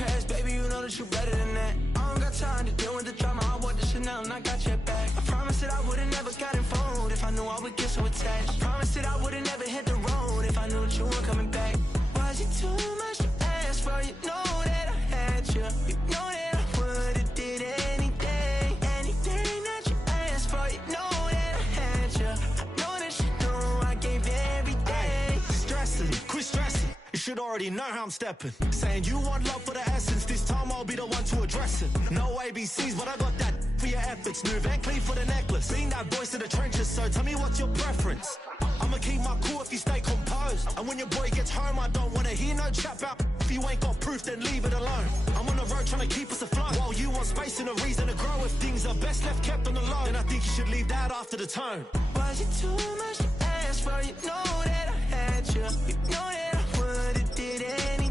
past, baby, you know that you better than that. I don't got time to deal with the drama, I want the Chanel and I got your back. I promise that I would've never gotten phoned if I knew I would get so attached. I promise that I would've never hit the road if I knew that you weren't coming back. Was it too much to ask for? You know that I had you. You know that I would've did anything, anything that you asked for. You know that I had you. I know that you know I gave everything. Stressing, quit stressing. You should already know how I'm stepping. Saying you want love for the essence. This time I'll be the one to address it. No ABCs, but I got that for your efforts. New Van Cleef for the necklace. Being that voice in the trenches, so tell me what's your preference. I'ma keep my cool if you stay composed. And when your boy gets home, I don't wanna hear no chat about. If you ain't got proof, then leave it alone. I'm on the road trying to keep us afloat. While you want space and a reason to grow. If things are best left kept on the low, then I think you should leave that after the tone. Was it too much to ask for? You know that I had you. You know that I would've did anything.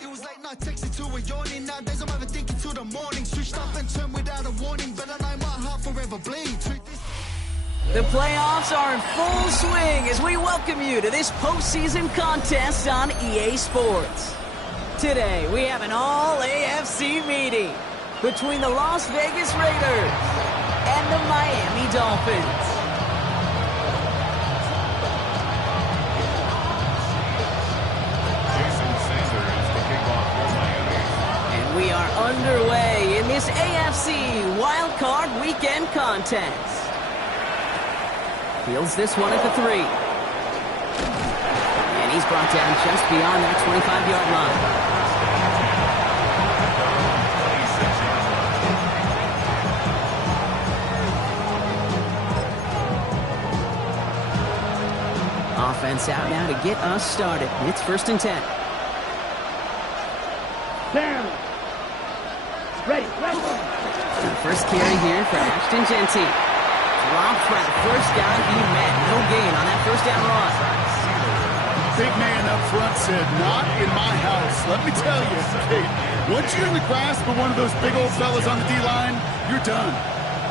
It was late night texting to a yawning. Nowadays I'm overthinking till the morning. Switched up and turned without a warning, but I know my heart forever bleeds. The playoffs are in full swing as we welcome you to this postseason contest on EA Sports. Today, we have an all-AFC meeting between the Las Vegas Raiders and the Miami Dolphins. And we are underway in this AFC Wild Card Weekend contest. Fields this one at the 3. And he's brought down just beyond that 25-yard line. Offense out now to get us started. It's 1st and 10. Down. Ready. The first carry here for Ashton Genty. Dropped for the first guy he met. No gain on that first down run. Big man up front said, not in my house. Let me tell you, hey, once you're in the grasp of one of those big old fellas on the D-line, you're done.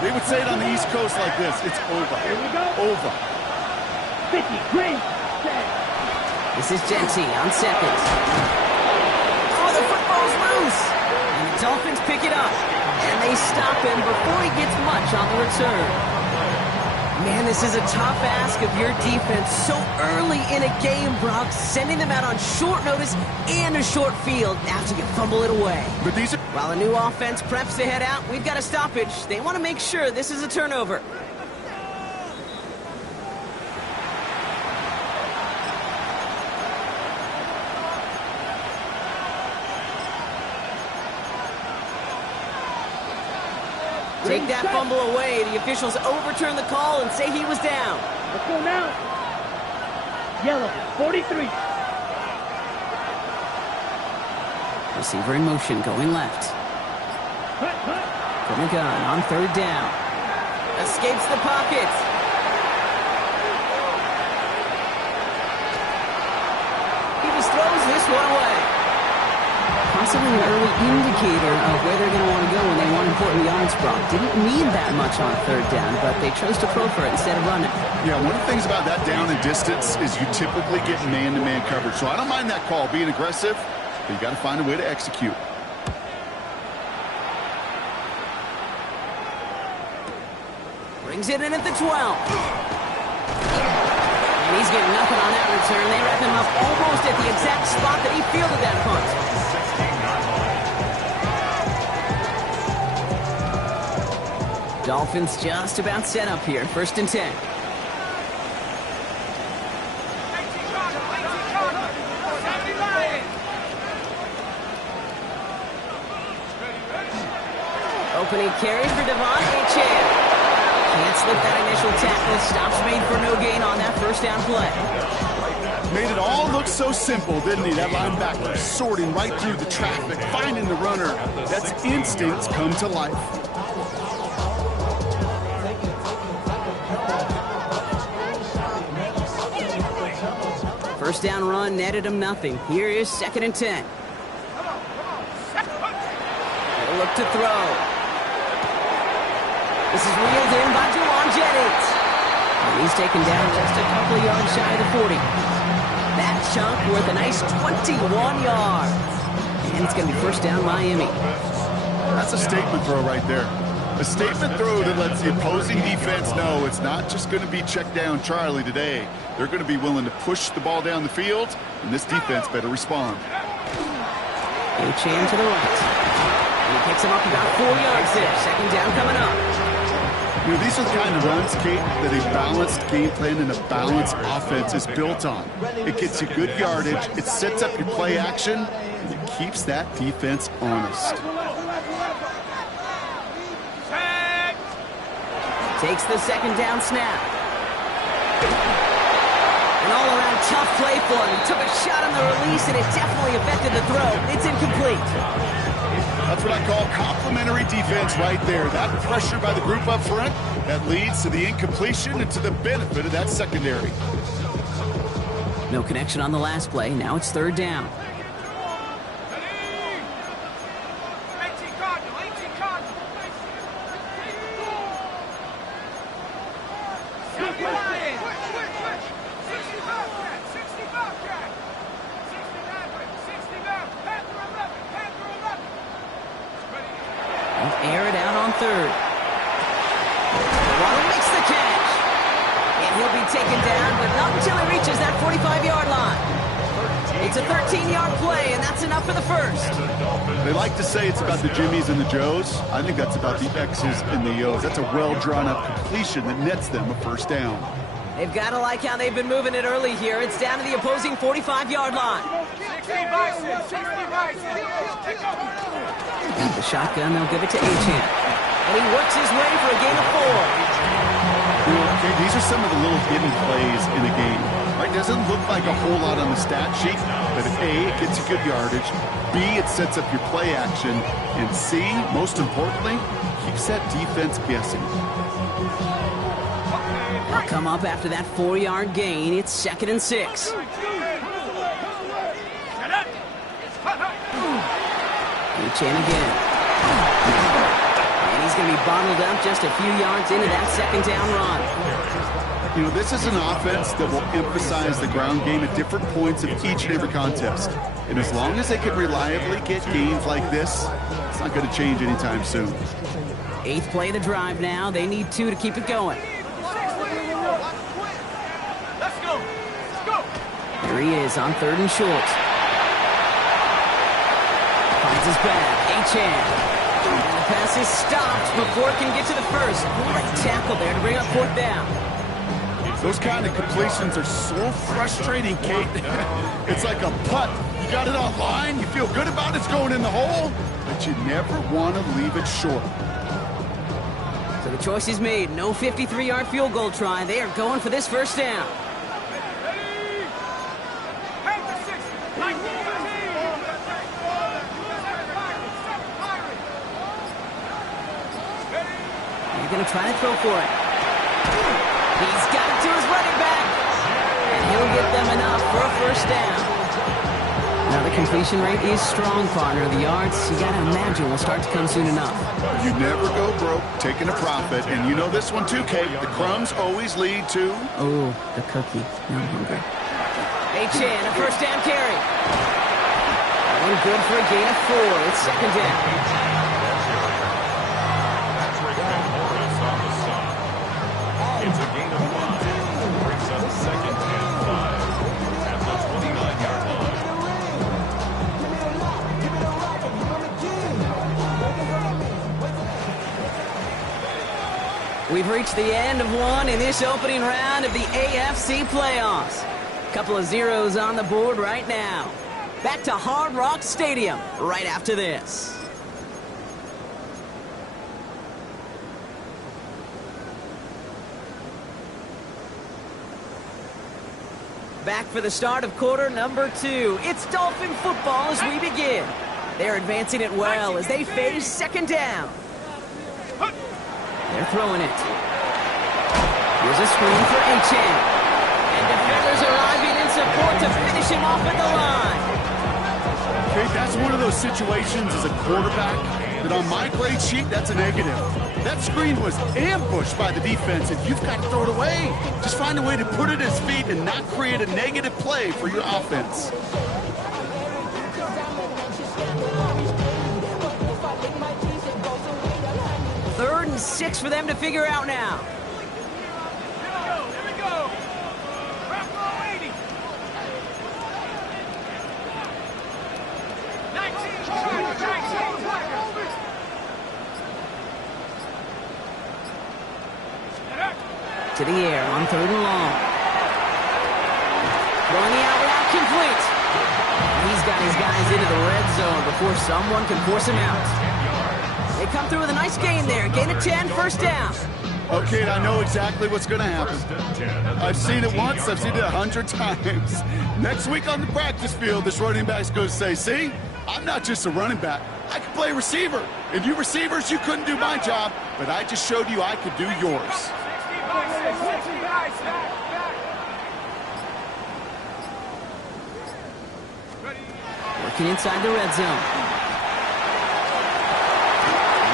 They would say it on the East Coast like this. It's over. Here we go. Over. 50, green, set. This is Genty on 2nd. Oh, the football's loose. And the Dolphins pick it up. And they stop him before he gets much on the return. Man, this is a tough ask of your defense so early in a game, Brock, sending them out on short notice and a short field after you fumble it away. But these are... While the new offense preps to head out, we've got a stoppage. They want to make sure this is a turnover. Take that fumble away. The officials overturn the call and say he was down. Let's go now. Yellow, 43. Receiver in motion, going left. From the gun on 3rd down. Escapes the pocket. He just throws this one away. Possibly an early indicator of where they're going to want to go when they want important yards, Brock. Didn't need that much on 3rd down, but they chose to throw for it instead of running. Yeah, one of the things about that down and distance is you typically get man-to-man coverage. So I don't mind that call, being aggressive, but you got to find a way to execute. Brings it in at the 12. And he's getting nothing on that return. They wrap him up almost at the exact spot that he fielded that punt. Dolphins just about set up here. 1st and 10. Opening carry for Devon Achane. Can't slip that initial tackle. Stops made for no gain on that first down play. Made it all look so simple, didn't he? That linebacker sorting right through the traffic, finding the runner. That's instincts come to life. First down run netted him nothing. Here is 2nd and 10. They'll look to throw. This is reeled in by Juwan Jennings. And he's taken down just a couple of yards shy of the 40. That chunk worth a nice 21 yards. And it's going to be first down Miami. That's a statement throw right there. A statement throw that lets the opposing defense know it's not just going to be check down Charlie today. They're going to be willing to push the ball down the field, and this defense better respond. Achane to the right. And he picks him up about 4 yards there. Second down coming up. You know, these are the kind of runs, Kate, that a balanced game plan and a balanced offense is built on. It gets you good yardage, it sets up your play action, and it keeps that defense honest. Takes the second down snap. An all-around tough play for him. He took a shot on the release, and it definitely affected the throw. It's incomplete. That's what I call complimentary defense right there. That pressure by the group up front, that leads to the incompletion and to the benefit of that secondary. No connection on the last play. Now it's third down. Air it out on third. Waddle makes the catch. And he'll be taken down, but not until he reaches that 45-yard line. It's a 13-yard play, and that's enough for the first. They like to say it's about the Jimmies and the Joes. I think that's about the X's and the O's. That's a well-drawn-up completion that nets them a first down. They've got to like how they've been moving it early here. It's down to the opposing 45-yard line. The shotgun, they'll give it to Achane. And he works his way for a gain of 4. Okay, these are some of the little hidden plays in a game. Right? Doesn't look like a whole lot on the stat sheet, but A, it gets you good yardage. B, it sets up your play action. And C, most importantly, keeps that defense guessing. They'll come up after that 4-yard gain. It's 2nd and 6. Achane again. And he's going to be bottled up just a few yards into that second down run. You know, this is an offense that will emphasize the ground game at different points of each and every contest. And as long as they can reliably get gains like this, it's not going to change anytime soon. 8th play of the drive now. They need 2 to keep it going. There he is on 3rd and short. Finds his back. Achane. And the pass is stopped before it can get to the first. Great tackle there to bring up 4th down. Those kind of completions are so frustrating, Kate. It's like a putt. You got it on line, you feel good about it's going in the hole, but you never want to leave it short. So the choice is made. No 53-yard field goal try. They are going for this first down. They're going to try to throw for it. He's got it to his running back. And he'll get them enough for a first down. Now the completion rate is strong, partner. The yards, you got to imagine, will start to come soon enough. You never go broke taking a profit. And you know this one too, Kate. The crumbs always lead to... Oh, the cookie. Now I'm hungry. Achane, a first down carry. That one good for a gain of 4. It's second down. It's a gain of 5. Brings up 2nd and 5 at the 29-yard line. We've reached the end of one in this opening round of the AFC playoffs. Couple of zeros on the board right now. Back to Hard Rock Stadium right after this. Back for the start of quarter number 2. It's Dolphin football as we begin. They're advancing it well as they face second down. They're throwing it. Here's a screen for Achane. And defenders arriving in support to finish him off at the line. Okay, that's one of those situations as a quarterback that on my grade sheet, that's a negative. That screen was ambushed by the defense, and you've got to throw it away. Just find a way to put it at his feet and not create a negative play for your offense. Third and 6 for them to figure out now. To the air on 3rd and long. Throwing the out route complete. He's got his guys into the red zone before someone can force him out. They come through with a nice gain there. Gain of 10, first down. Okay, I know exactly what's going to happen. I've seen it once, I've seen it 100 times. Next week on the practice field, this running back's going to say, see, I'm not just a running back. I can play receiver. And you receivers, you couldn't do my job, but I just showed you I could do yours. Working inside the red zone.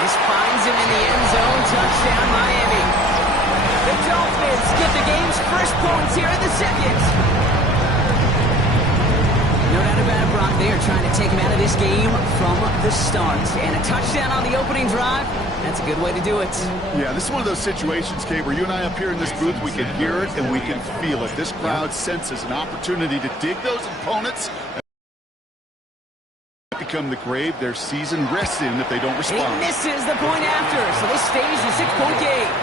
This finds him in the end zone. Touchdown, Miami. The Dolphins get the game's first points here in the second. No doubt about it, Brock. They are trying to take him out of this game from the start. And a touchdown on the opening drive, that's a good way to do it. Yeah, this is one of those situations, Kate, where you and I up here in this booth, we can hear it and we can feel it. This crowd senses an opportunity to dig those opponents and become the grave their season rests in if they don't respond. He misses the point after, so this stays a 6-point game.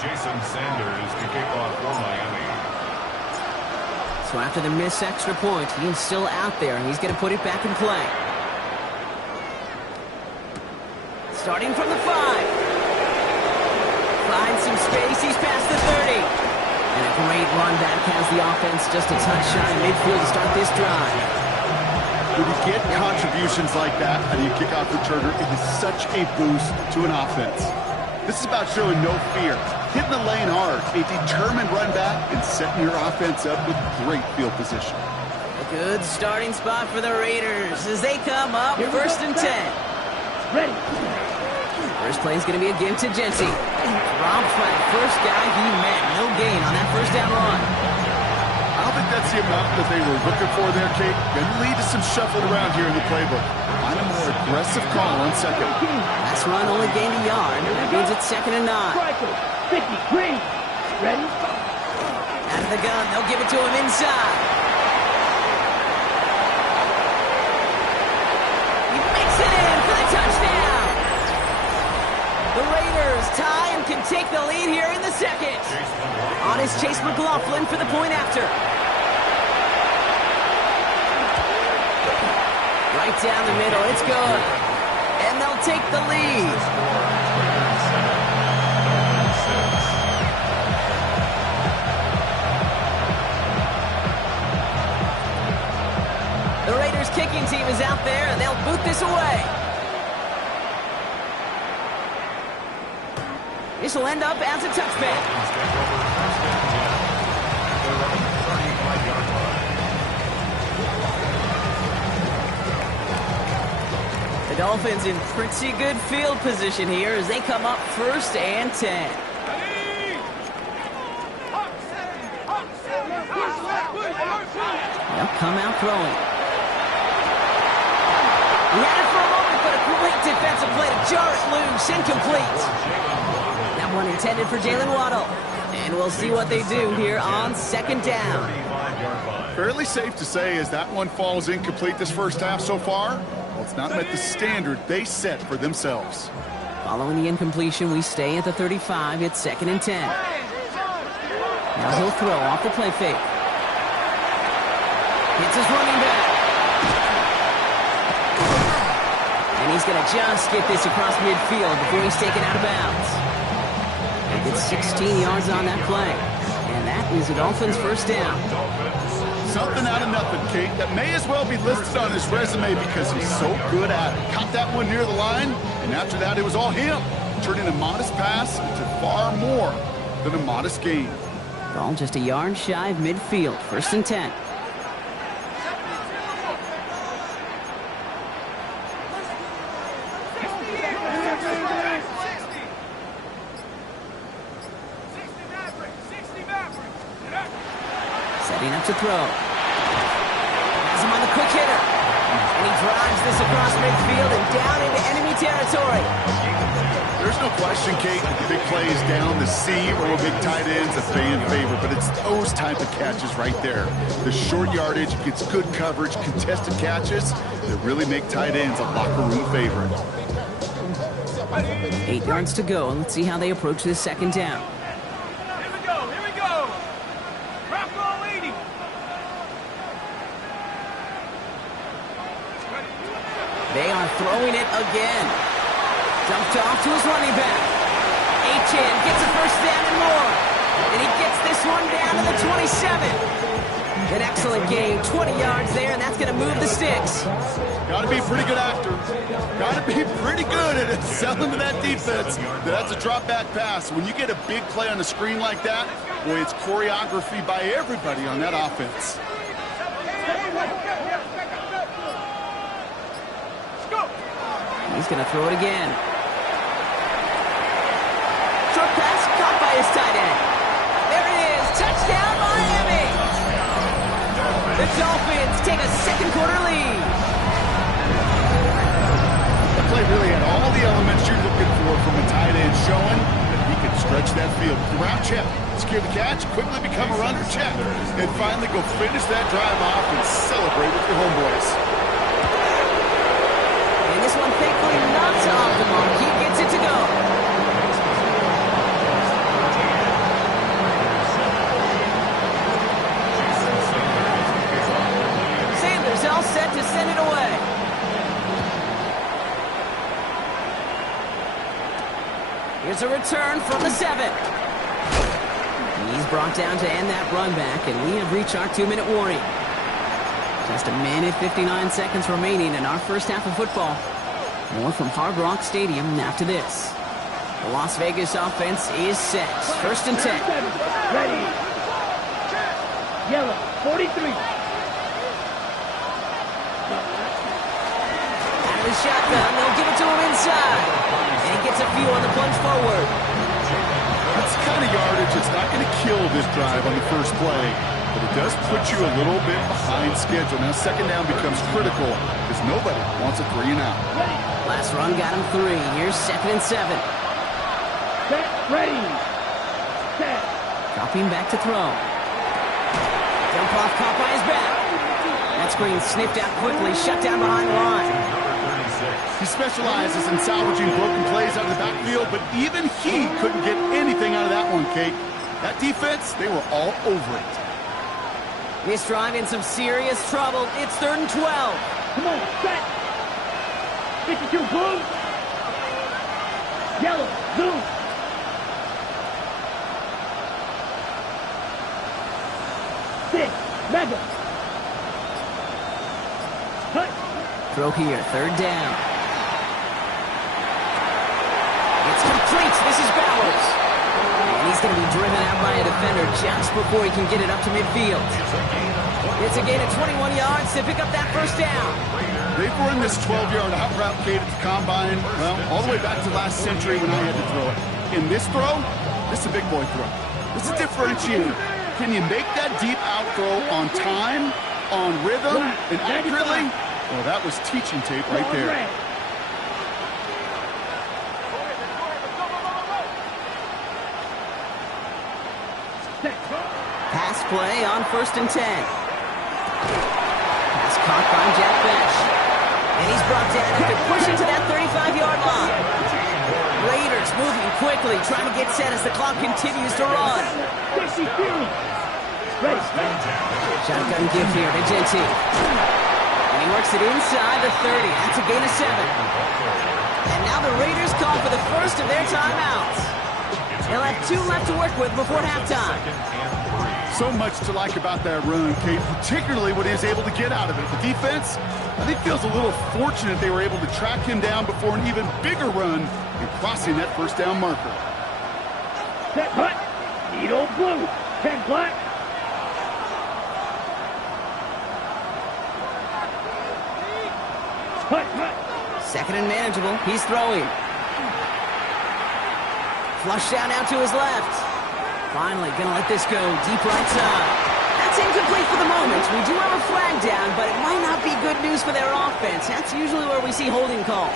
Jason Sanders to kick off for Miami. So after the missed extra point, he's still out there, and he's going to put it back in play. Starting from the 5. Finds some space, he's past the 30. And a great run back has the offense just a touch shy of midfield to start this drive. When you get contributions like that out of your kickoff returner, it is such a boost to an offense. This is about showing no fear, hitting the lane hard, a determined run back, and setting your offense up with great field position. A good starting spot for the Raiders as they come up, first and 10. Ready. First play is going to be a give to Genty. Rob Flat, first guy he met. No gain on that first down run. I don't think that's the amount that they were looking for there, Kate. Going to lead to some shuffling around here in the playbook. Find a more aggressive call on second. Last run only gained a yard. That means it's 2nd and 9. Striker. 50. Green. Ready. Out of the gun. They'll give it to him inside. He makes it in for the touchdown. The Raiders tie and can take the lead here in the second. On is Chase McLaughlin for the point after. Right down the middle. It's good. And they'll take the lead. The Raiders kicking team is out there, and they'll boot this away. This will end up as a touchback. The Dolphins in pretty good field position here as they come up first and 10. They'll come out throwing. He had it for a moment, but a great defensive play to jar it loose, incomplete. That one intended for Jalen Waddle. And we'll see what they do here on 2nd down. Fairly safe to say as that one falls incomplete this first half so far, well, it's not met the standard they set for themselves. Following the incompletion, we stay at the 35. It's 2nd and 10. Now he'll throw off the play fake. Hits his running back. And he's going to just get this across midfield before he's taken out of bounds. He gets 16 yards on that play. And that is the Dolphins' first down. Something out of nothing, Kate, that may as well be listed on his resume because he's so good at it. Caught that one near the line, and after that, it was all him, turning a modest pass into far more than a modest gain. Ball just a yard shy of midfield. 1st and 10. Setting up to throw. Has him on the quick hitter. And he drives this across midfield and down into enemy territory. There's no question, Kate, that the big plays down the seam or big tight ends a fan favorite, but it's those type of catches right there. The short yardage gets good coverage, contested catches that really make tight ends a locker room favorite. 8 yards to go, and let's see how they approach this 2nd down. Here we go, here we go. Rock roll 80. They are throwing it again. Dumped off to his running back. Achan gets a 1st down and more. And he gets this one down to the 27. An excellent game. 20 yards there, and that's going to move the sticks. Got to be a pretty good actor. Got to be pretty good at selling to that defense. That's a drop back pass. When you get a big play on the screen like that, boy, it's choreography by everybody on that offense. He's going to throw it again. Short pass caught by his tight end. There it is. Touchdown, Miami. The Dolphins take a 2nd quarter lead. The play really had all the elements you're looking for from a tight end, showing that he can stretch that field. Ground check, secure the catch, quickly become a runner check, and finally go finish that drive off and celebrate with your homeboys. And this one, thankfully, not to optimal. He gets it to go. Sanders all set to send it away. Here's a return from the 7. He's brought down to end that run back, and we have reached our 2-minute warning. Just a minute, 59 seconds remaining in our first half of football. More from Hard Rock Stadium after this. The Las Vegas offense is set. 1st and 10. Ready. Yellow, 43. Out of the shotgun, they'll give it to him inside. And he gets a few on the plunge forward. That's the kind of yardage that's not going to kill this drive on the first play, but it does put you a little bit behind schedule. Now 2nd down becomes critical because nobody wants a 3 and out. Last run got him 3. Here's 2nd and 7. Set, ready. Set. Dropping back to throw. Dump off caught by his back. That screen sniffed out quickly, shut down behind the line. He specializes in salvaging broken plays out of the backfield, but even he couldn't get anything out of that one, Kate. That defense, they were all over it. This drive in some serious trouble. It's 3rd and 12. Come on, set. 52 blue. Yellow, blue. Six, mega. Cut. Throw here, 3rd down. It's complete. This is Bowers. And he's going to be driven out by a defender just before he can get it up to midfield. It's a gain of 21 yards to pick up that 1st down. They've run this 12-yard out route, Kate, at the combine, well, all the way back to last century when I had to throw it. In this throw, this is a big boy throw. This is a differentiator. Can you make that deep out throw on time, on rhythm, and accurately? Well, that was teaching tape right there. Pass play on 1st and 10. Pass caught by Jack Bench. And he's brought down after pushing to that 35-yard line. Raiders moving quickly, trying to get set as the clock continues to run. Shotgun give here to Genty. And he works it inside the 30. That's a gain of 7. And now the Raiders call for the first of their timeouts. They'll have 2 left to work with before halftime. So much to like about that run, Kate, particularly what he was able to get out of it. The defense, I think, feels a little fortunate they were able to track him down before an even bigger run and crossing that 1st down marker. Set, hut. Need old blue. 10 black. Second and manageable. He's throwing. Flush down out to his left. Finally, gonna let this go deep right side. That's incomplete for the moment. We do have a flag down, but it might not be good news for their offense. That's usually where we see holding calls.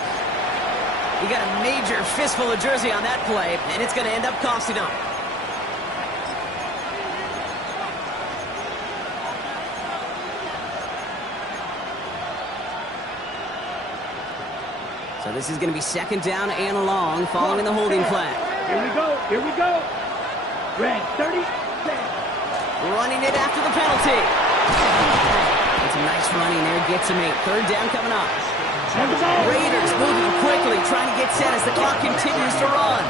He got a major fistful of jersey on that play, and it's gonna end up costing him. So this is going to be second down and long following the holding flag. Here we go. Here we go. Red 30. Running it after the penalty. It's a nice running there. Gets him 8. Third down coming up. Raiders moving quickly, trying to get set as the clock continues to run.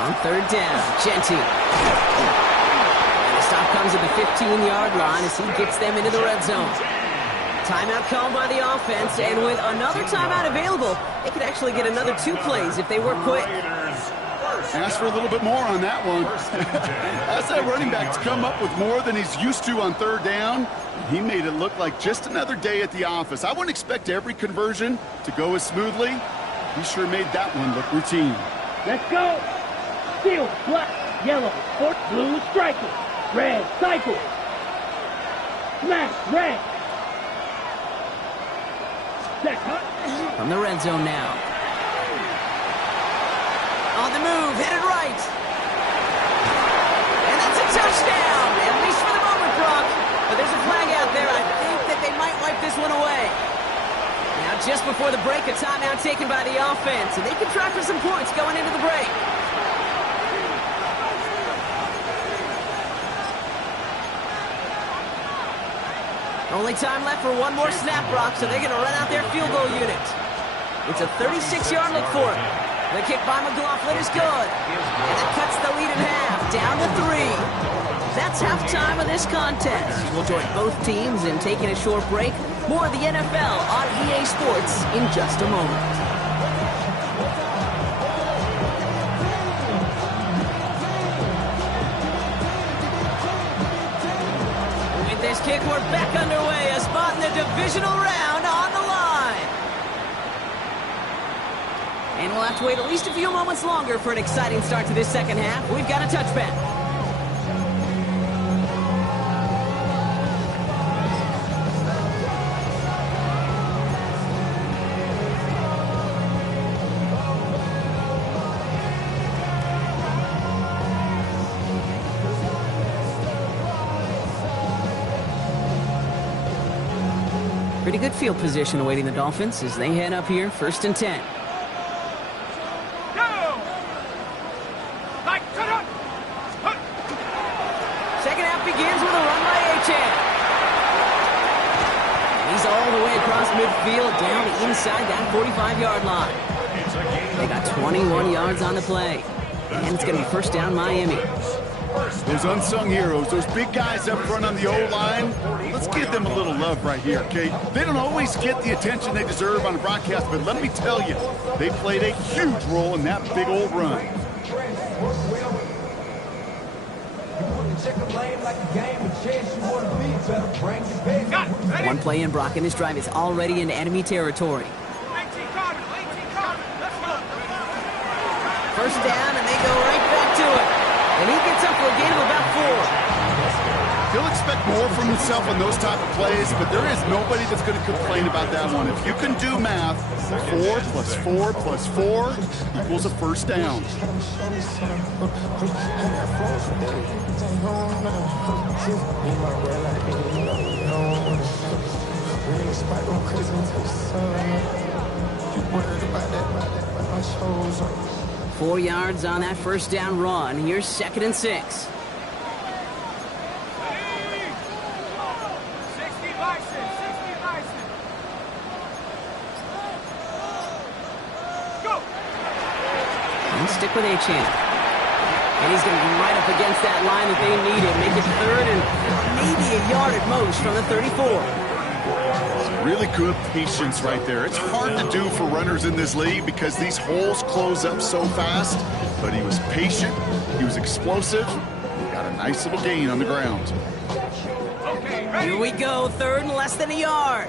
On third down, Genty. And the stop comes at the 15-yard line as he gets them into the red zone. Timeout called by the offense, and with another timeout available, they could actually get another 2 plays if they work quick. Ask for a little bit more on that one. As that running back's come up with more than he's used to on third down, he made it look like just another day at the office. I wouldn't expect every conversion to go as smoothly. He sure made that one look routine. Let's go. Steel, black, yellow, sport, blue, striker. Red, cycle. Smash, red. From the red zone now. On the move, headed right. And that's a touchdown, at least for the moment, Brock. But there's a flag out there. I think that they might wipe this one away. Now, just before the break, a timeout taken by the offense, and they can try for some points going into the break. Only time left for one more snap, Brock, so they're going to run out their field goal unit. It's a 36-yard look for it. The kick by McLaughlin is good. And that cuts the lead in half, down to 3. That's halftime of this contest. We'll join both teams in taking a short break. More of the NFL on EA Sports in just a moment. This kick, we're back underway. A spot in the divisional round on the line. And we'll have to wait at least a few moments longer for an exciting start to this second half. We've got a touchback. Pretty good field position awaiting the Dolphins as they head up here, 1st and 10. Second half begins with a run by Achan. He's all the way across midfield, down inside that 45-yard line. They got 21 yards on the play. And it's going to be first down Miami. Those unsung heroes, those big guys up front on the O-line, let's give them a little love right here, okay? They don't always get the attention they deserve on the broadcast, but let me tell you, they played a huge role in that big old run. One play in, Brock, and this drive is already into enemy territory. First down, and they go right back to it. And he gets up for a gain of about 4. He'll expect more from himself on those type of plays, but there is nobody that's going to complain about that one. If you can do math, 4 plus 4 plus 4 equals a first down. Four yards on that first down run. Here's 2nd and 6. And stick with Achan. And he's going to be right up against that line that they need him. Make it 3rd and maybe a yard at most from the 34. Really good patience right there. It's hard to do for runners in this league because these holes close up so fast. But he was patient. He was explosive. He got a Nice little gain on the ground. Here we go, third and less than a yard.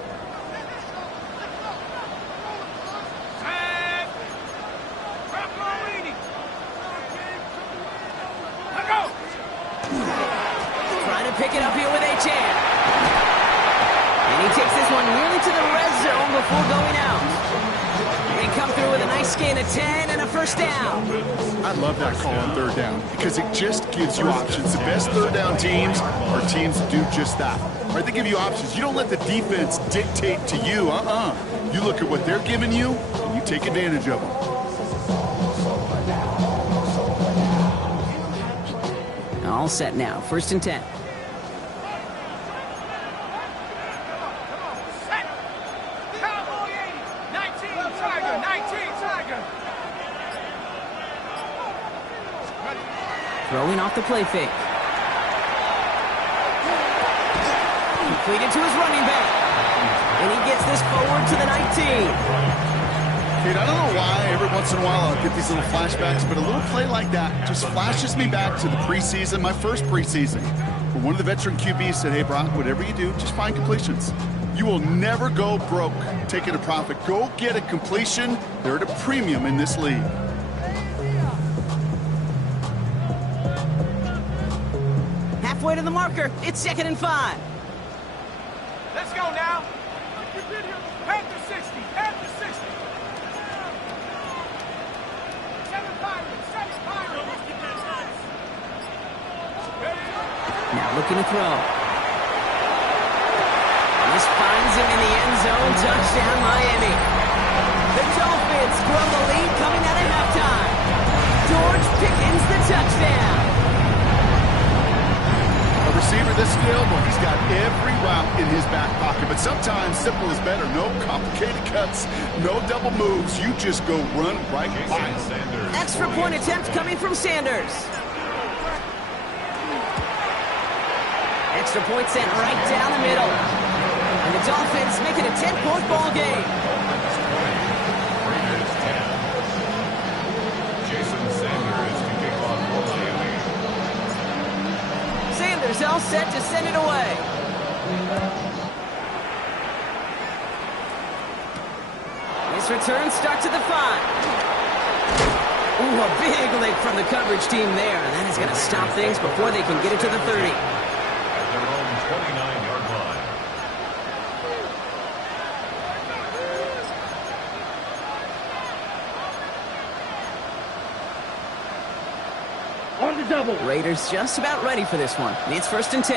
Trying to pick it up here with Achan. And he takes this one nearly to the red zone before going out. They come through with a nice gain of 10 and a first down. I love that call on third down because it just gives you options. The best third down teams are teams that do just that. Right? They give you options. You don't let the defense dictate to you. You look at what they're giving you, and you take advantage of them. All set now, 1st and 10. Throwing off the play fake. Completed to his running back. And he gets this forward to the 19. Kate, I don't know why every once in a while I'll get these little flashbacks, but a little play like that just flashes me back to the preseason, my first preseason, where one of the veteran QBs said, hey, Brock, whatever you do, just find completions. You will never go broke taking a profit. Go get a completion. They're at a premium in this league. Halfway to the marker. It's 2nd and 5. Let's go now. Head to 60. Head to 60. 7 Pirates. 7 Pirates. Now looking to throw. And this finds him in the end zone. Touchdown, Miami. The Dolphins grow the lead coming out of halftime. George Pickens the touchdown. Receiver this skilled, well, he's got every route in his back pocket, but sometimes simple is better. No complicated cuts, no double moves. You just go run right by him. Extra point attempt coming from Sanders. Extra point sent right down the middle. And the Dolphins make it a 10-point ball game. Sanders all set to send it away. This return starts at the 5. Ooh, a big lick from the coverage team there. And that is going to stop things before they can get it to the 30. At their own 29-yard line. On the double. Raiders just about ready for this one. It's 1st and 10.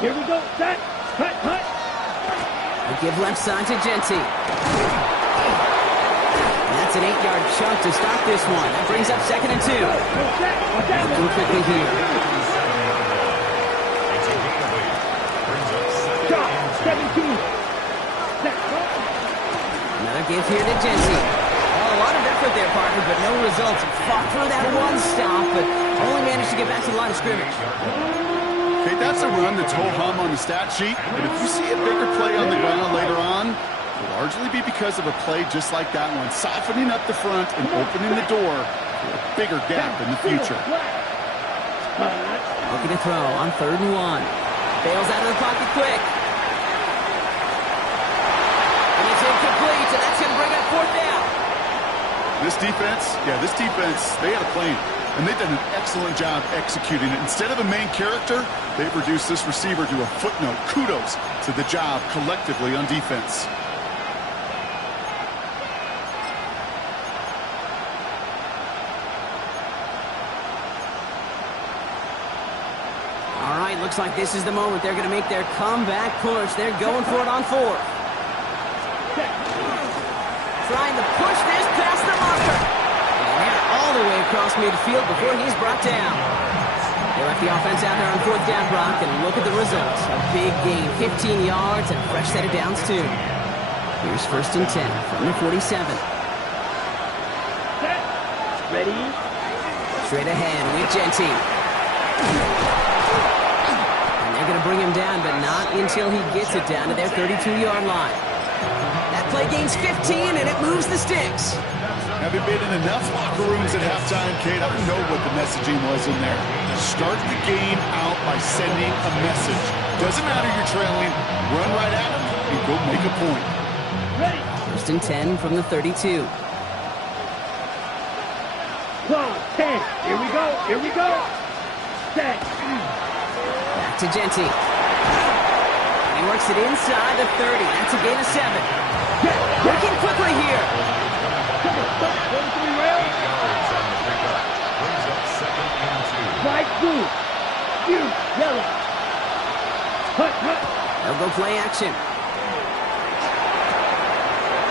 Here we go. Set. Cut, cut. They give left side to Genty. And that's an 8-yard chunk to start this one. That brings up 2nd and 2. Looking quickly here. Stop. 17. Another give here to Genty. A lot of effort there, partner, but no results. Fought for that one stop, but only managed to get back to the line of scrimmage. Okay, that's a run that's ho-hum on the stat sheet, but if you see a bigger play on the ground later on, it'll largely be because of a play just like that one, softening up the front and opening the door for a bigger gap in the future. Looking to throw on 3rd and 1. Bails out of the pocket quick. And it's incomplete, and that's going to bring up 4th down. This defense, they had a plan, and they've done an excellent job executing it. Instead of a main character, they've reduced this receiver to a footnote. Kudos to the job collectively on defense. All right, looks like this is the moment they're going to make their comeback push. They're going for it on 4th. Trying to push this past the marker. And they're all the way across midfield before he's brought down. They left the offense out there on 4th down, Brock, and look at the results. A big gain, 15 yards, and a fresh set of downs, too. Here's 1st and 10 from the 47. Ready? Straight ahead with Genty. And they're going to bring him down, but not until he gets it down to their 32-yard line. That play gains 15, and it moves the sticks. Having been in enough locker rooms at halftime, Kate, I know what the messaging was in there. Start the game out by sending a message. Doesn't matter you're trailing, run right at them and go make a point. Ready. 1st and 10 from the 32. 12, 10. Here we go. Here we go. Set. Back to Genty. He works it inside the 30. That's a gain of 7. Working quickly here. Come on. 1-3 rail. Yards on the pickup. Brings up 2nd and 2. Right through. You. Yellow. Hut, hut. They'll go play action.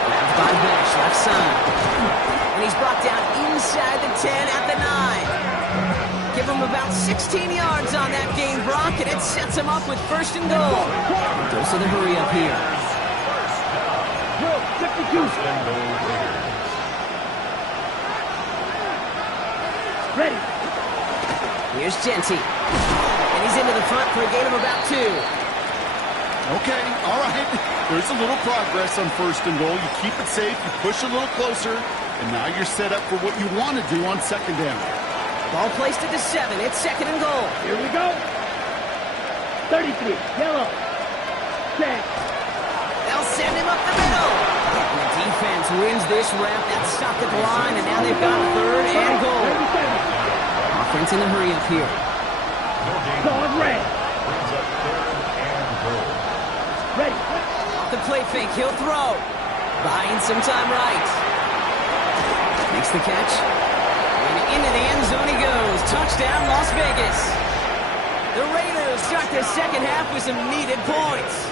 Grabbed by Besh, left side. And he's brought down inside the 10 at the 9. Give him about 16 yards on that game, Brock, and it sets him up with 1st and goal. Dose of the hurry up here. Drill. 52. First and goal here. Ready. Here's Genty. And he's into the front for a gain of about 2. Okay, all right. There's a little progress on 1st and goal. You keep it safe, you push a little closer, and now you're set up for what you want to do on 2nd down. Ball placed at the 7. It's 2nd and goal. Here we go. 33. Yellow. Set. They'll send him up the middle. The defense wins this rep. That's stopped at the line, and now they've got 3rd and goal. 37. Offense in the hurry up here. No gain. Dog red. Brings up 3rd and goal. Ready. Off the play fake, he'll throw. Buying some time right. Makes the catch. And into the end zone he goes. Touchdown, Las Vegas. The Raiders start the 2nd half with some needed points.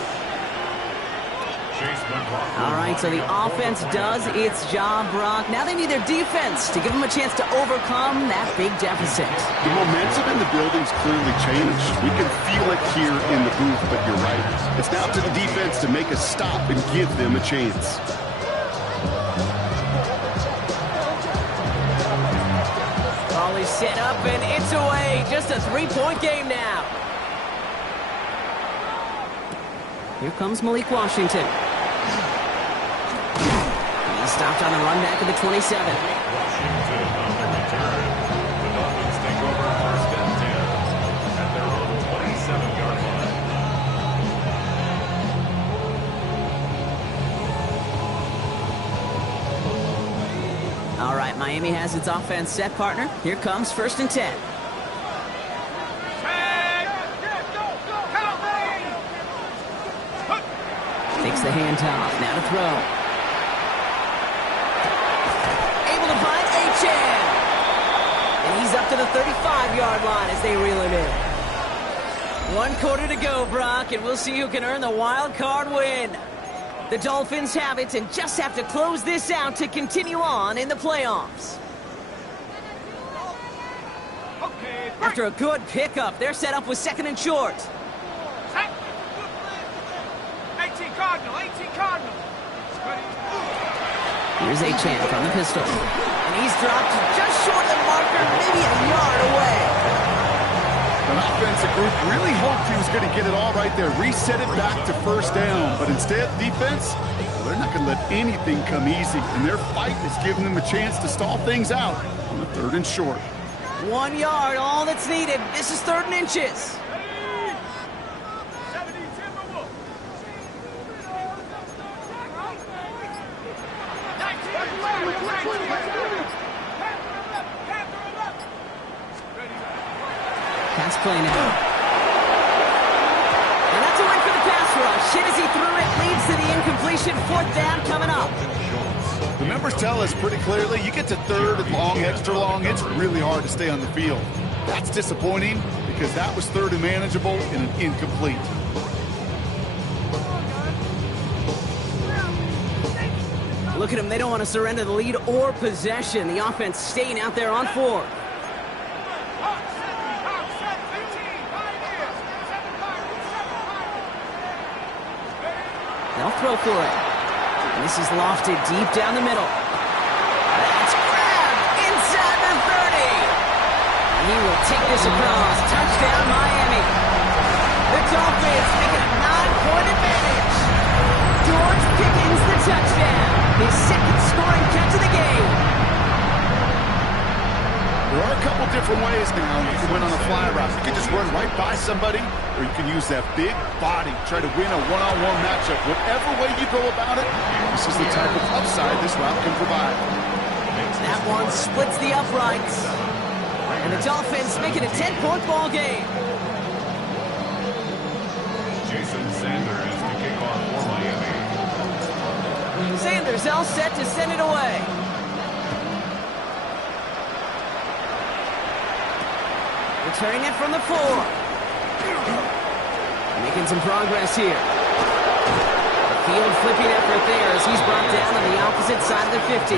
Chase McLaughlin. All right, so the offense does its job, Brock. Now they need their defense to give them a chance to overcome that big deficit. The momentum in the building's clearly changed. We can feel it here in the booth, but you're right. It's now to the defense to make a stop and give them a chance. Ball is set up, and it's away. Just a 3-point game now. Here comes Malik Washington. He's stopped on the run back of the 27. Washington on the return. The Dolphins take over 1st and 10 at their own 27-yard line. All right, Miami has its offense set, partner. Here comes 1st and 10. Takes the handoff. Now to throw. Able to find Achan. And he's up to the 35-yard line as they reel him in. 1 quarter to go, Brock, and we'll see who can earn the wild card win. The Dolphins have it and just have to close this out to continue on in the playoffs. After a good pickup, they're set up with 2nd and short. 18 Cardinal, 18 Cardinal. Here's Achan from the pistol. And he's dropped just short of the marker, maybe a yard away. The offensive group really hoped he was going to get it all right there, reset it back to 1st down. But instead, defense, well, they're not going to let anything come easy. And their fight is giving them a chance to stall things out on the 3rd and short. 1 yard, all that's needed. This is 3rd and inches. Pass play now. And that's a win for the pass rush. Hit as he threw it, leads to the incompletion. 4th down coming up. The numbers tell us pretty clearly, you get to 3rd and long, extra long, it's really hard to stay on the field. That's disappointing because that was 3rd and manageable and an incomplete. Look at them. They don't want to surrender the lead or possession. The offense staying out there on 4th. They'll throw for it. And this is lofted deep down the middle. That's grabbed inside the 30. He will take this across. Touchdown, Miami. The Dolphins making a 9-point advantage. George Pickens the touchdown. His 2nd scoring catch of the game. There are a couple different ways now you can win on a fly route. You can just run right by somebody, or you can use that big body, try to win a one-on-one matchup. Whatever way you go about it, this is the type of upside this route can provide. That one splits the uprights. And the Dolphins make it a 10-point ball game. Jason Sanders to kick off for Miami. Sanders all set to send it away. Returning it from the 4. Making some progress here. Field flipping effort there as he's brought down on the opposite side of the 50.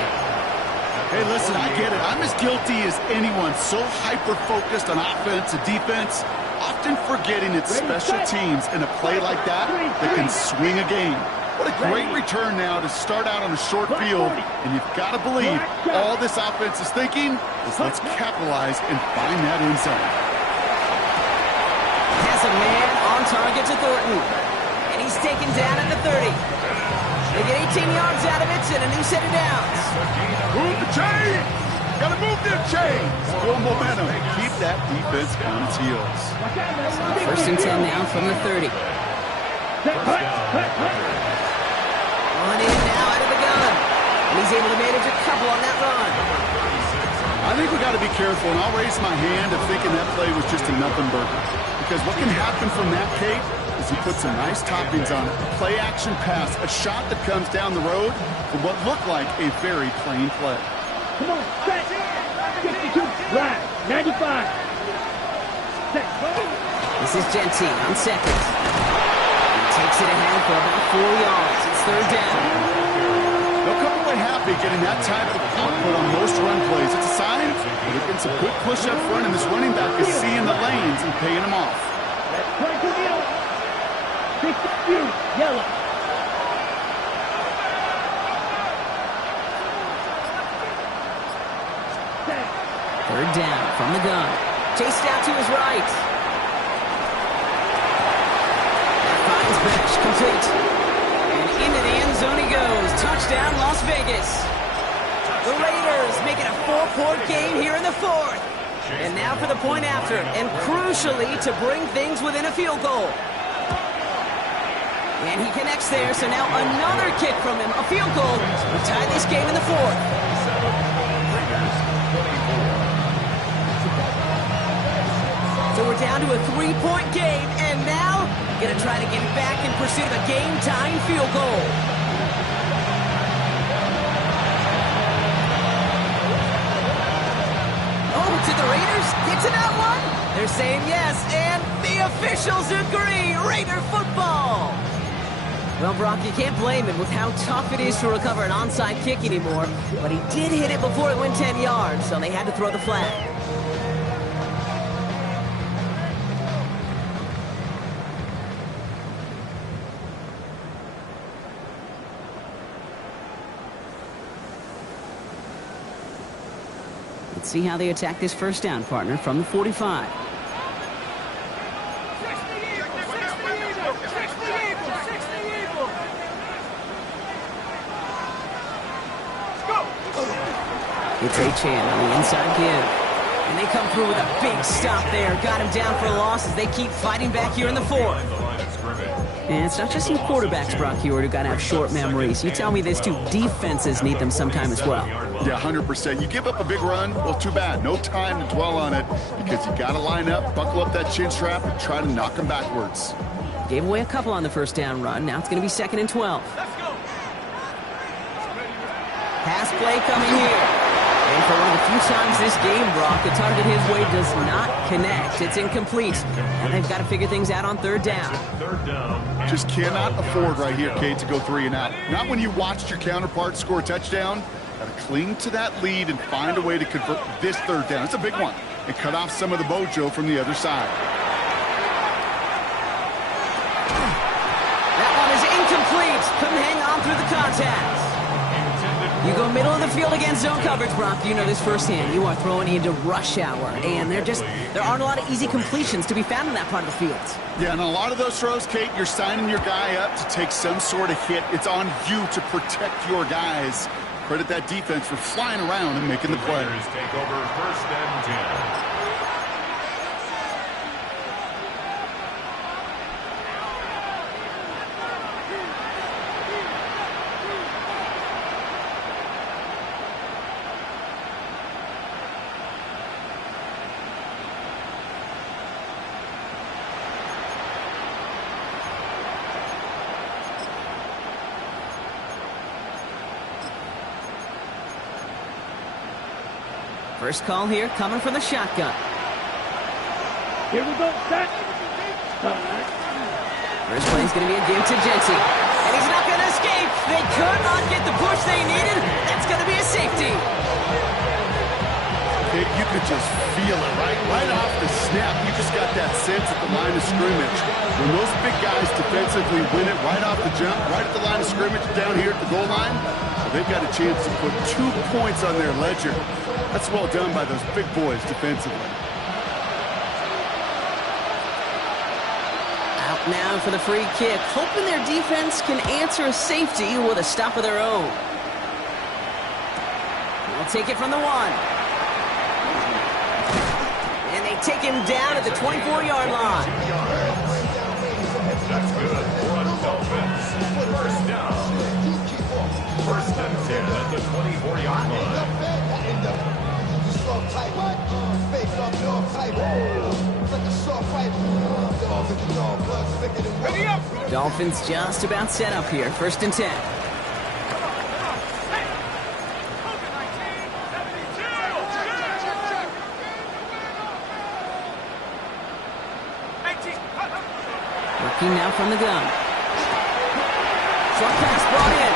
Hey, listen, I get it. I'm as guilty as anyone. So hyper-focused on offense and defense, often forgetting it's special teams in a play like that can swing a game. What a great return now to start out on a short field, and you've got to believe all this offense is thinking is let's capitalize and find that end zone. Has a man on target to Thornton, and he's taken down at the 30. They get 18 yards out of it and a new set of downs. Move the chain! Got to move them chains! Full momentum. Keep that defense on its heels. First and 10 now from the 30. On in now out of the gun. And he's able to manage a couple on that run. I think we got to be careful, and I'll raise my hand of thinking that play was just a nothing burger. Because what can happen from that, Kate, is you put some nice toppings on it. A play-action pass, a shot that comes down the road for what looked like a very plain play. Come on, set. 62, right, 95. Set. This is Genty on second. He takes it ahead for about 4 yards. It's third down. They'll come away happy getting that type of output on most run plays. It's a sign that they're getting some good push up front, and this running back is seeing the lanes and paying them off. Right to the middle. 62, yellow. Third down from the gun. Chased out to his right. That finds Besh complete. And into the end zone he goes. Touchdown, Las Vegas. The Raiders make it a 4-point game here in the 4th. And now for the point after. And crucially to bring things within a field goal. And he connects there, so now another kick from him. A field goal will tie this game in the 4th. So we're down to a 3-point game, and now gonna try to get back in pursuit of a game-tying field goal. Oh, to the Raiders? Get to that one? They're saying yes, and the officials agree. Raider football. Well, Brock, you can't blame him with how tough it is to recover an onside kick anymore, but he did hit it before it went 10 yards, so they had to throw the flag. Let's see how they attack this first down, partner, from the 45. It's H-Hand on the inside give. And they come through with a big stop there. Got him down for a loss as they keep fighting back here in the 4th. And it's not just you quarterbacks, Brock Heward, who got to have short memories. You tell me this too, defenses need them sometime as well. Yeah, 100%. You give up a big run, well, too bad. No time to dwell on it because you got to line up, buckle up that chin strap, and try to knock them backwards. Gave away a couple on the first down run. Now it's going to be 2nd and 12. Pass play coming here. And for one of the few times this game, Brock, the target his way does not connect. It's incomplete. And they've got to figure things out on third down. Just cannot afford right here, Kate, to go 3 and out. Not when you watched your counterpart score a touchdown. Got to cling to that lead and find a way to convert this third down. It's a big one. And cut off some of the mojo from the other side. That one is incomplete. Couldn't hang on through the contact. You go middle of the field against zone coverage, Brock. You know this firsthand. You are throwing into rush hour, and there aren't a lot of easy completions to be found in that part of the field. Yeah, and a lot of those throws, Kate, you're signing your guy up to take some sort of hit. It's on you to protect your guys. Credit that defense for flying around and making the play. Raiders take over 1st and 10. First call here coming from the shotgun. Here we go, set. First play is going to be a give to Genty. And he's not going to escape. They could not get the push they needed. That's going to be a safety. You could just feel it, right off the snap. You just got that sense at the line of scrimmage. When those big guys defensively win it right off the jump, right at the line of scrimmage down here at the goal line, well, they've got a chance to put 2 points on their ledger. That's well done by those big boys defensively. Out now for the free kick, hoping their defense can answer a safety with a stop of their own. They'll take it from the 1. And they take him down at the 24-yard line. That's good. One Dolphins. First down. 1st and 10 at the 24-yard line. Dolphins just about set up here. 1st and 10. Working now from the gun. Short pass brought in.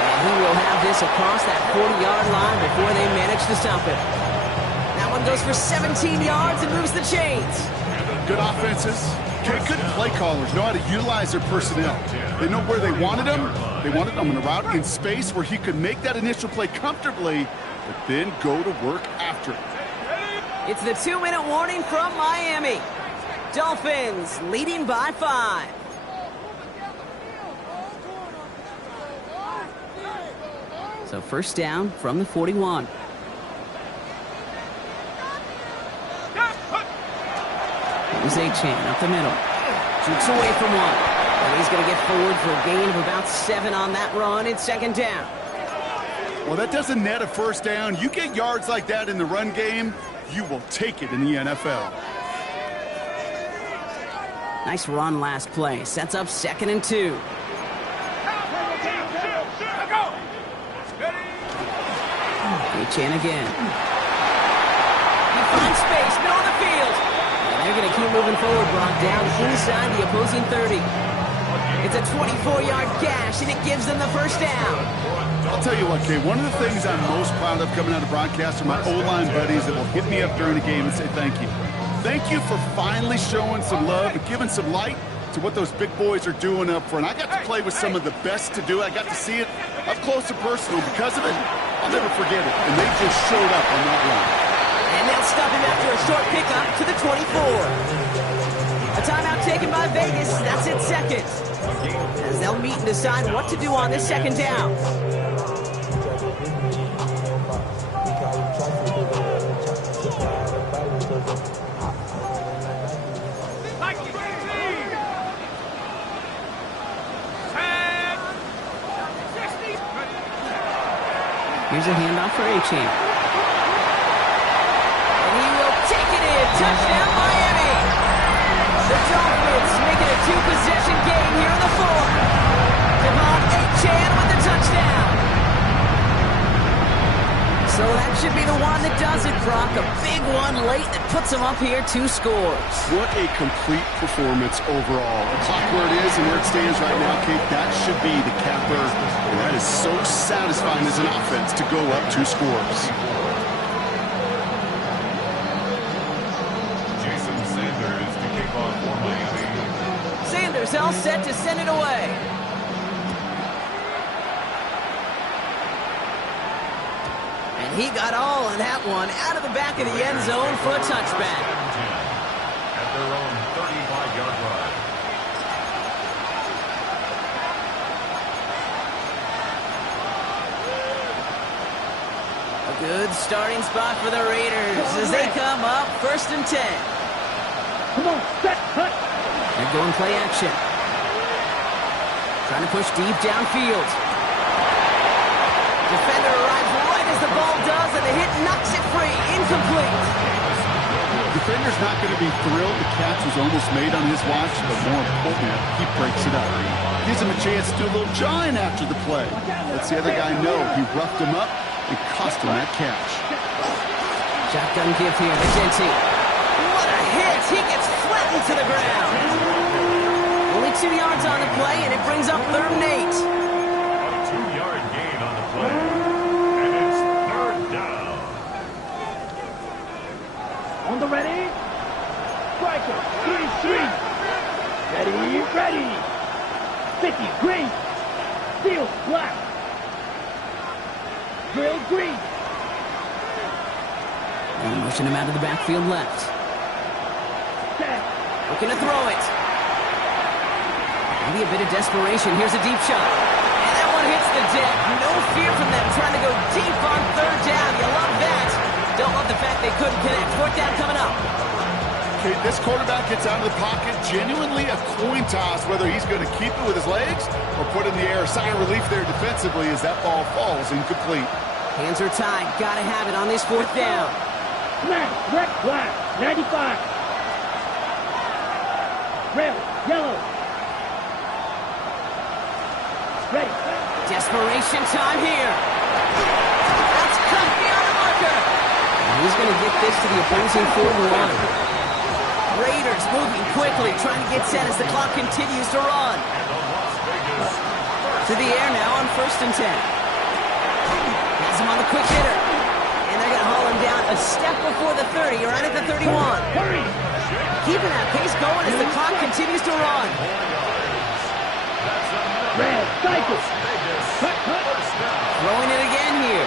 And he will have this across that 40-yard line before they manage to stop it. That one goes for 17 yards and moves the chains. Good offenses. Good play callers know how to utilize their personnel. They know where they wanted him. They wanted him on a route in space where he could make that initial play comfortably, but then go to work after it. It's the 2-minute warning from Miami. Dolphins leading by 5. So first down from the 41. Here's Achan up the middle. Shoots away from 1. And he's going to get forward for a gain of about 7 on that run. It's 2nd down. Well, that doesn't net a first down. You get yards like that in the run game, you will take it in the NFL. Nice run last play. Sets up 2nd and 2. Achan again. He finds space, middle of the field. And they're going to keep moving forward, brought down inside the opposing 30. It's a 24-yard gash, and it gives them the first down. I'll tell you what, Kay, one of the things I'm most proud of coming out of broadcast are my O-line buddies that will hit me up during the game and say thank you. Thank you for finally showing some love and giving some light to what those big boys are doing up front. I got to play with some of the best to do it. I got to see it up close and personal. Because of it, I'll never forget it. And they just showed up on that run. And they'll stop him after a short pickup to the 24. A timeout taken by Vegas. That's its 2nd. As they'll meet and decide what to do on this 2nd down. Here's a handoff for Achan. And he will take it in. Touchdown, Miami. The Dolphins make it a 2-possession game here in the 4th. Devon Achan with the touchdown. So that should be the one that does it, Brock. A big one late that puts them up here 2 scores. What a complete performance overall. The clock where it is and where it stands right now, Kate, that should be the capper. And that is so satisfying as an offense to go up 2 scores. Jason Sanders to kick off for Miami. Sanders all set to send it away. And he got all of that one out of the back of the end zone for a touchback. At their own 35-yard line. good starting spot for the Raiders as they come up 1st and 10. Come on, set, cut. They're going play action. Trying to push deep downfield. Defender arrives right as the ball does, and the hit knocks it free. Incomplete. Defender's not going to be thrilled the catch was almost made on his watch, but more importantly, he breaks it up. Gives him a chance to do a little jawing after the play. Lets the other guy know he roughed him up and cost him that catch. Shotgun give here to Genty. What a hit! He gets flattened to the ground. Only 2 yards on the play, and it brings up 3rd and 8. A 2-yard gain on the play. And it's 3rd down. On the ready. Striker, 3-3. Ready. 50, green. Steel, black. Drill, green. And motion him out of the backfield left. Set. Looking to throw it. Maybe a bit of desperation. Here's a deep shot. And that one hits the deck. No fear from them trying to go deep on 3rd down. You love that. Don't love the fact they couldn't connect. 4th down coming up. Okay, this quarterback gets out of the pocket. Genuinely a coin toss whether he's going to keep it with his legs or put it in the air. Sigh of relief there defensively as that ball falls incomplete. Hands are tied. Gotta have it on this 4th down. Smash, red, black, 95. Red, yellow. Ready. Desperation time here. That's cut beyond the marker. And he's going to get this to the opposing 4-1. Raiders moving quickly, trying to get set as the clock continues to run. To the air now on 1st and 10. Has him on the quick hitter. And they're going to haul him down a step before the 30, right at the 31. Hurry. Keeping that pace going as the clock continues to run. Red, cycle. Cut. Throwing it again here.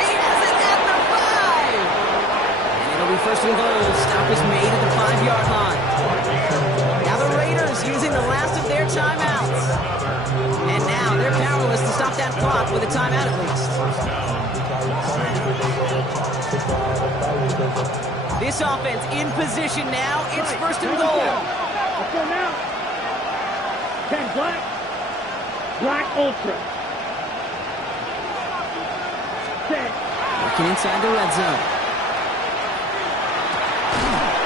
He has it at the 5. And it'll be 1st and goal. Stop is made at the 5-yard line. Now the Raiders using the last of their timeouts. And now they're powerless to stop that clock with a timeout at least. This offense in position now. It's 1st and goal. Let's go now. 10 black. Black ultra. Set. Working inside the red zone.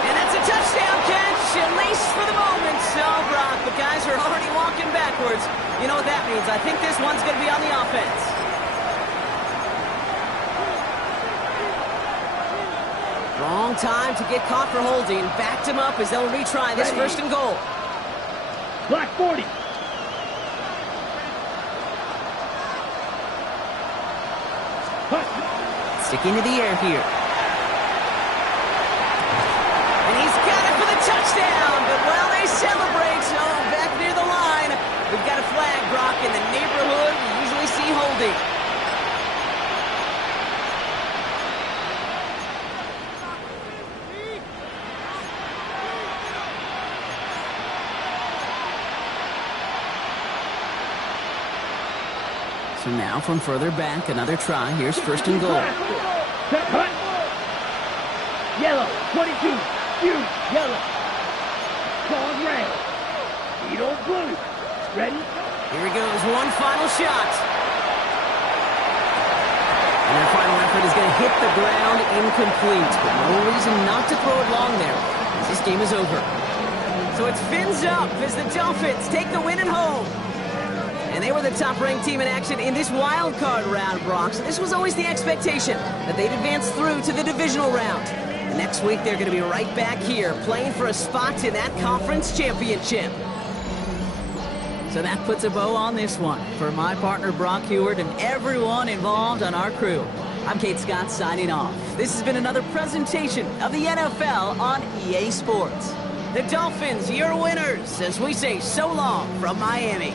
And that's a touchdown catch, at least for the moment. So, Brock, the guys are already walking backwards. You know what that means. I think this one's going to be on the offense. Wrong time to get caught for holding. Backed him up as they'll retry this 1st and goal. Black 40. Sticking to the air here. And he's got it for the touchdown. But, well, they celebrate. So, back near the line. We've got a flag, Brock, in the neighborhood. We usually see holding. So now from further back, another try. Here's 1st and goal. Cut. Yellow, 22. Huge, yellow. Called red. Beetle blue. Ready? Here he goes. One final shot. And their final effort is going to hit the ground incomplete. But no reason not to throw it long there, as this game is over. So it's fins up as the Dolphins take the win at home. And they were the top-ranked team in action in this wild card round, Brock. So this was always the expectation, that they'd advance through to the divisional round. And next week, they're going to be right back here, playing for a spot in that conference championship. So that puts a bow on this one. For my partner, Brock Heward, and everyone involved on our crew, I'm Kate Scott signing off. This has been another presentation of the NFL on EA Sports. The Dolphins, your winners, as we say so long from Miami.